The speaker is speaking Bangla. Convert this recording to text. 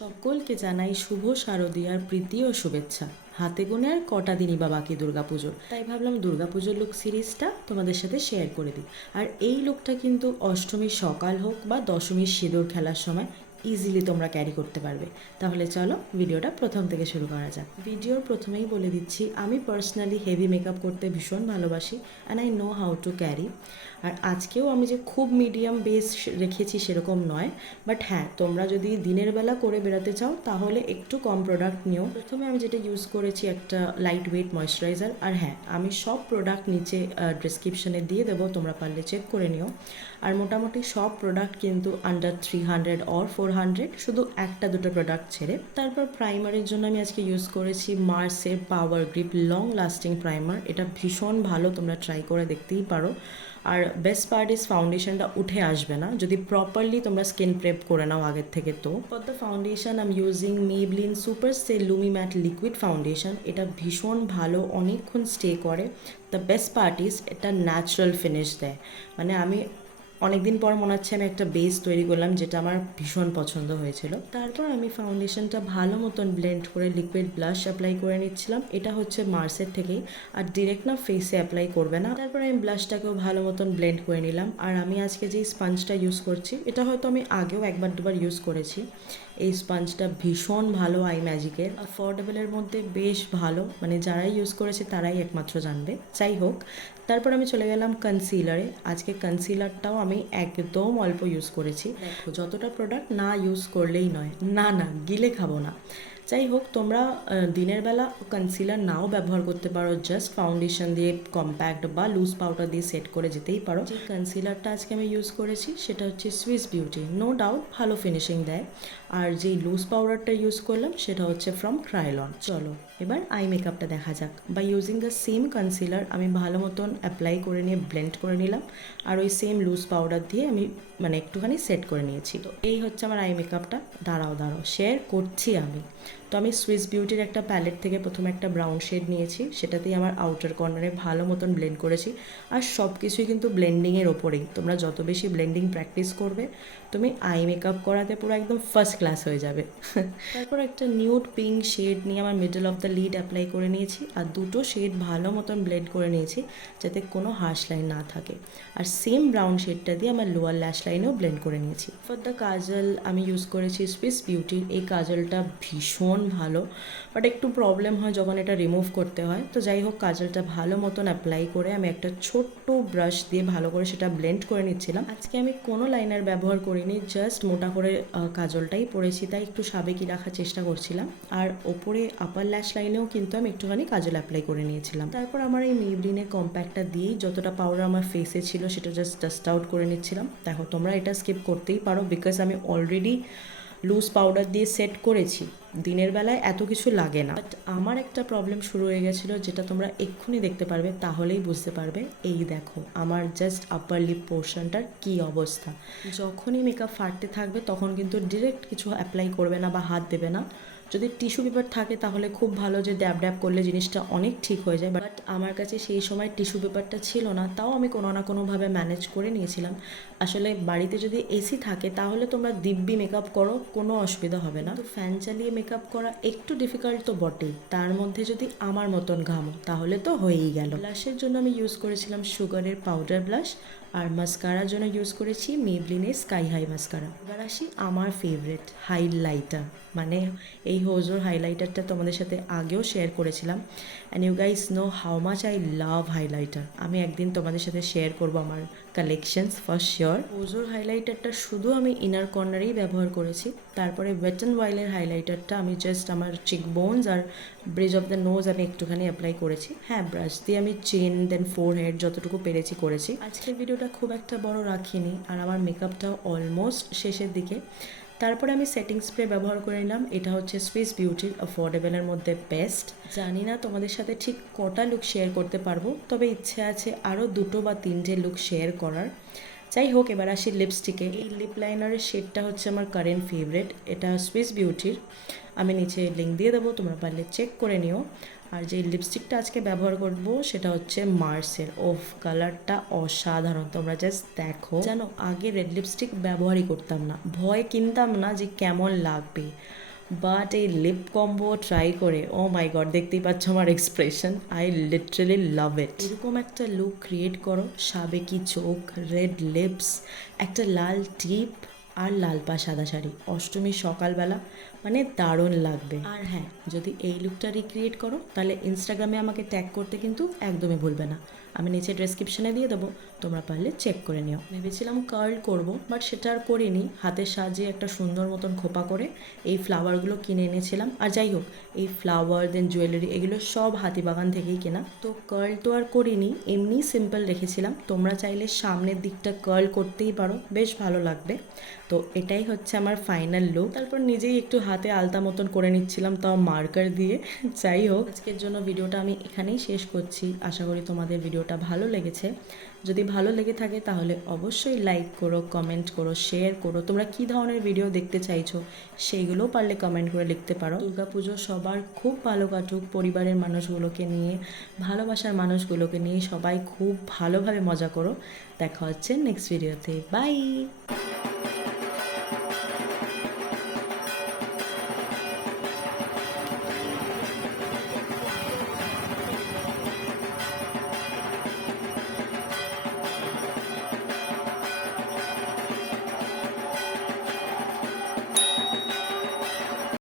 সকলকে জানাই শুভ শারদীয়ার প্রীতি ও শুভেচ্ছা। হাতে গোনে আর কটা দিনই বা বাকি দুর্গাপুজোর, তাই ভাবলাম দুর্গাপুজোর লুক সিরিজটা তোমাদের সাথে শেয়ার করে দিই। আর এই লুকটা কিন্তু অষ্টমীর সকাল হোক বা দশমীর সিঁদুর খেলার সময় ইজিলি তোমরা ক্যারি করতে পারবে। তাহলে চলো ভিডিওটা প্রথম থেকে শুরু করা যাক। ভিডিওর প্রথমেই বলে দিচ্ছি, আমি পার্সোনালি হেভি মেকআপ করতে ভীষণ ভালোবাসি and I know how to carry. আর আজকেও আমি যে খুব মিডিয়াম বেস রেখেছি সেরকম নয়, বাট হ্যাঁ, তোমরা যদি দিনের বেলা করে বেরোতে চাও তাহলে একটু কম প্রোডাক্ট নিও। প্রথমে আমি যেটা ইউজ করেছি একটা লাইট ওয়েট ময়শ্চারাইজার। আর হ্যাঁ, আমি সব প্রোডাক্ট নিচে ডিসক্রিপশানে দিয়ে দেবো, তোমরা পারলে চেক করে নিও। আর মোটামুটি সব প্রোডাক্ট কিন্তু আন্ডার 300 অর 400, শুধু একটা দুটো প্রোডাক্ট ছেড়ে। তারপর প্রাইমারের জন্য আমি আজকে ইউজ করেছি মার্সের পাওয়ার গ্রিপ লং লাস্টিং প্রাইমার। এটা ভীষণ ভালো, তোমরা ট্রাই করে দেখতেই পারো। আর বেস্ট পার্ট ইজ ফাউন্ডেশনটা উঠে আসবে না যদি প্রপারলি তোমরা স্কিন প্রেপ করে নাও আগের থেকে। তো for the foundation I am using Maybelline super stay lumi matte liquid foundation. এটা ভীষণ ভালো, অনেকক্ষণ স্টে করে। দ্য বেস্ট পার্ট ইজ এটা ন্যাচারাল ফিনিশ দেয়। মানে আমি অনেকদিন পর মনে হচ্ছে আমি একটা বেস তৈরি করলাম, যেটা আমার ভীষণ পছন্দ হয়েছিল। তারপর আমি ফাউন্ডেশনটা ভালো মতন ব্লেন্ড করে লিকুইড ব্লাশ অ্যাপ্লাই করে নিচ্ছিলাম। এটা হচ্ছে মার্সের থেকেই, আর ডিরেক্ট না ফেসে অ্যাপ্লাই করবে না। তারপর আমি ব্লাশটাকেও ভালো মতন ব্লেন্ড করে নিলাম। আর আমি আজকে যেই স্পঞ্জটা ইউজ করছি, এটা হয়তো আমি আগেও একবার দুবার ইউজ করেছি। এই স্পঞ্জটা ভীষণ ভালো, আই ম্যাজিকের, অ্যাফোর্ডেবলের মধ্যে বেশ ভালো। মানে যারাই ইউজ করেছে তারাই একমাত্র জানবে। যাই হোক, তারপর আমি চলে গেলাম কনসিলারে। আজকে কনসিলারটাও আমি একদম অল্প ইউজ করেছি। দেখো, যতটা প্রোডাক্ট না ইউজ করলেই নয়, না না গিলে খাবো না। যাই হোক, তোমরা দিনের বেলা কনসিলার নাও ব্যবহার করতে পারো, জাস্ট ফাউন্ডেশন দিয়ে কম্প্যাক্ট বা লুজ পাউডার দিয়ে সেট করে যেতেই পারো। যে কনসিলারটা আজকে আমি ইউজ করেছি সেটা হচ্ছে সুইস বিউটি, নো ডাউট ভালো ফিনিশিং দেয়। আর যেই লুজ পাউডারটা ইউজ করলাম সেটা হচ্ছে ফ্রম ক্রায়োলন। চলো এবার আই মেকআপটা দেখা যাক। By using the same concealer আমি ভালো মতন অ্যাপ্লাই করে নিয়ে ব্লেন্ড করে নিলাম। আর ওই সেম লুজ পাউডার দিয়ে আমি একটুখানি সেট করে নিয়েছি। তো এই হচ্ছে আমার আই মেকআপটা। দাঁড়াও শেয়ার করছি আমি। তো আমি সুইস বিউটির একটা প্যালেট থেকে প্রথমে একটা ব্রাউন শেড নিয়েছি, সেটাতেই আমার আউটার কর্নারে ভালো মতন ব্লেন্ড করেছি। আর সব কিছুই কিন্তু ব্লেন্ডিংয়ের ওপরেই। তোমরা যত বেশি ব্লেন্ডিং প্র্যাকটিস করবে, তুমি আই মেকআপ করাতে পুরো একদম ফার্স্ট ক্লাস হয়ে যাবে। তারপর একটা নিউড পিঙ্ক শেড নিয়ে আমার middle of the lead apply করে নিয়েছি। আর দুটো শেড ভালো মতন ব্লেন্ড করে নিয়েছি যাতে কোনো হার্শ লাইন না থাকে। আর সেম ব্রাউন শেডটা দিয়ে আমার লোয়ার ল্যাশ লাইনেও ব্লেন্ড করে নিয়েছি। ফর দ্য কাজল আমি ইউজ করেছি সুইস বিউটির এই কাজলটা। ভীষণ ভালো, বাট একটু প্রবলেম হয় যখন এটা রিমুভ করতে হয়। তো যাই হোক, কাজলটা ভালো মতন অ্যাপ্লাই করে আমি একটা ছোট্ট ব্রাশ দিয়ে ভালো করে সেটা ব্লেন্ড করে নিচ্ছিলাম। আজকে আমি কোনো লাইনার ব্যবহার করিনি, জাস্ট মোটা করে কাজলটাই পরেছি, তাই একটু সাবেকি রাখার চেষ্টা করছিলাম। আর ওপরে আপার ল্যাশ লাইনেও কিন্তু আমি একটুখানি কাজল অ্যাপ্লাই করে নিয়েছিলাম। তারপর আমার এই মেবলিনের কম্প্যাক্টটা দিয়েই যতটা পাউডার আমার ফেসে ছিল সেটা জাস্ট ডাস্ট আউট করে নিচ্ছিলাম। দেখো, তোমরা এটা স্কিপ করতেই পারো, বিকজ আমি অলরেডি লুজ পাউডার দিয়ে সেট করেছি। দিনের বেলায় এত কিছু লাগে না। বাট আমার একটা প্রবলেম শুরু হয়ে গেছিলো, যেটা তোমরা এক্ষুনি দেখতে পারবে, তাহলেই বুঝতে পারবে। এই দেখো, আমার জাস্ট আপার লিপ পোর্শনটার কী অবস্থা। যখনই মেকআপ ফাটতে থাকবে তখন কিন্তু ডিরেক্ট কিছু অ্যাপ্লাই করবে না বা হাত দেবে না। যদি টিস্যু পেপার থাকে তাহলে খুব ভালো, যে ড্যাব ড্যাব করলে জিনিসটা অনেক ঠিক হয়ে যায়। বাট আমার কাছে সেই সময় টিস্যু পেপারটা ছিল না, তাও আমি কোনো না কোনোভাবে ম্যানেজ করে নিয়েছিলাম। আসলে বাড়িতে যদি এসি থাকে তাহলে তোমরা দিব্যি মেকআপ করো, কোনো অসুবিধা হবে না। তো ফ্যান চালিয়ে মেকআপ করা একটু ডিফিকাল্ট তো বটেই, তার মধ্যে যদি আমার মতন ঘামো তাহলে তো হয়েই গেল। ব্লাশের জন্য আমি ইউজ করেছিলাম সুগারের পাউডার ব্লাশ। আর মাস্কারার জন্য ইউজ করেছি মেবলিনের স্কাই হাই মাস্কারা। এবার আসি আমার ফেভারিট হাইলাইটার, মানে এই হোজোর হাইলাইটারটা তোমাদের সাথে আগেও শেয়ার করেছিলাম। And you guys know how much I love highlighter. আমি একদিন তোমাদের সাথে শেয়ার করবো আমার কালেকশনস ফর শিওর। হোজোর হাইলাইটারটা শুধু আমি ইনার কর্নারেই ব্যবহার করেছি। তারপরে ওয়েট অ্যান্ড ওয়াইল্ডের হাইলাইটারটা আমি জাস্ট আমার চিক বোনস আর ব্রিজ অফ দ্য নোজ আমি একটুখানি অ্যাপ্লাই করেছি। হ্যাঁ, ব্রাশ দিয়ে আমি চেন দেন ফোর হেড যতটুকু পেরেছি করেছি। আজকের ভিডিওটা খুব একটা বড় রাখিনি, আর আমার মেকআপটাও অলমোস্ট শেষের দিকে। তারপরে আমি সেটিং স্প্রে ব্যবহার করে নিলাম। এটা হচ্ছে সুইস বিউটির, অ্যাফোর্ডেবলের মধ্যে বেস্ট। জানি না তোমাদের সাথে ঠিক কটা লুক শেয়ার করতে পারবো, তবে ইচ্ছে আছে আরও দুটো বা তিনটে লুক শেয়ার করার। যাই হোক, এবার আসি লিপস্টিকে। এই লিপ লাইনারের শেডটা হচ্ছে আমার কারেন্ট ফেভারিট। এটা সুইস বিউটির, আমি নিচে লিঙ্ক দিয়ে দেবো, তোমরা পারলে চেক করে নিও। আর যে লিপস্টিকটা আজকে ব্যবহার করব সেটা হচ্ছে মার্সের। ওফ, কালারটা অসাধারণ, তোমরা জাস্ট দেখো। জানো, আগে রেড লিপস্টিক ব্যবহারই করতাম না, ভয় কিনতাম না যে কেমন লাগবে, বাট এই লিপ কম্বো ট্রাই করে ও মাই গড, দেখতেই পাচ্ছ আমার এক্সপ্রেশন, আই লিটারালি লাভ ইট। এরকম একটা লুক ক্রিয়েট করো, সাবেকি চোখ, রেড লিপস, একটা লাল টিপ আর লাল পা সাদা শাড়ি, অষ্টমীর সকালবেলা, মানে দারুণ লাগবে। আর হ্যাঁ, যদি এই লুকটা রিক্রিয়েট করো তাহলে ইনস্টাগ্রামে আমাকে ট্যাগ করতে কিন্তু একদমই ভুলবে না, আমি নিচে ডেসক্রিপশনে দিয়ে দেবো, তোমরা পারলে চেক করে নিও। ভেবেছিলাম কার্ল করব, বাট সেটা আর করিনি, হাতের সাহায্যে একটা সুন্দর মতন খোপা করে এই ফ্লাওয়ারগুলো কিনে এনেছিলাম। আর যাই হোক, এই ফ্লাওয়ার দেন জুয়েলারি এগুলো সব হাতিবাগান থেকেই কেনা, তো কার্ল তো আর করিনি, এমনি সিম্পল রেখেছিলাম। তোমরা চাইলে সামনের দিকটা কার্ল করতেই পারো, বেশ ভালো লাগবে। তো এটাই হচ্ছে আমার ফাইনাল লুক। তারপর নিজেই একটু হাতে আলতা মতন করে নিচ্ছিলাম, তাও মার্কার দিয়ে। যাই হোক, আজকের জন্য ভিডিওটা আমি এখানেই শেষ করছি। আশা করি তোমাদের ভিডিওটা ভালো লেগেছে। যদি ভালো লেগে থাকে তাহলে অবশ্যই লাইক করো, কমেন্ট করো, শেয়ার করো। তোমরা কী ধরনের ভিডিও দেখতে চাইছো সেইগুলোও পারলে কমেন্ট করে লিখতে পারো। দুর্গাপুজো সবার খুব ভালো কাটুক, পরিবারের মানুষগুলোকে নিয়ে, ভালোবাসার মানুষগুলোকে নিয়ে সবাই খুব ভালোভাবে মজা করো। দেখা হচ্ছে নেক্সট ভিডিওতে, বাই।